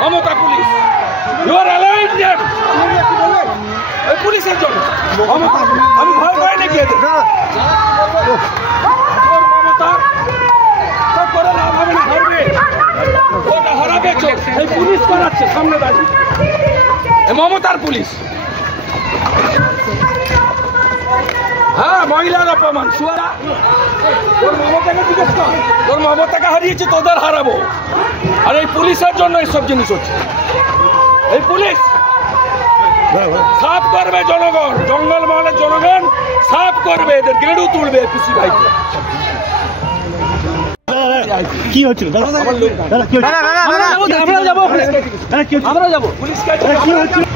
Mamata police, you are allowing them. পুলিশের জন্য আমি ভয় পাই নাকি মমতা করে লাভ হবে না, হারবে, ওটা হারাবে। এই পুলিশ করাচ্ছে সামনে দাঁড়িয়ে, মমতার পুলিশ। হ্যাঁ, মহিলার অপমান। সুয়ারা তোর মমতাকে জিজ্ঞেস কর, তোর মমতাকে হারিয়েছে, তোদের হারাবো। আর এই পুলিশের জন্য এইসব জিনিস হচ্ছে। এই পুলিশ সাফ করবে জনগণ, জঙ্গল মহলের জনগণ সাফ করবে, এদের গেড়ু তুলবে পিসি ভাই। কি হচ্ছিল আমরা যাবো পুলিশ কি হচ্ছিল?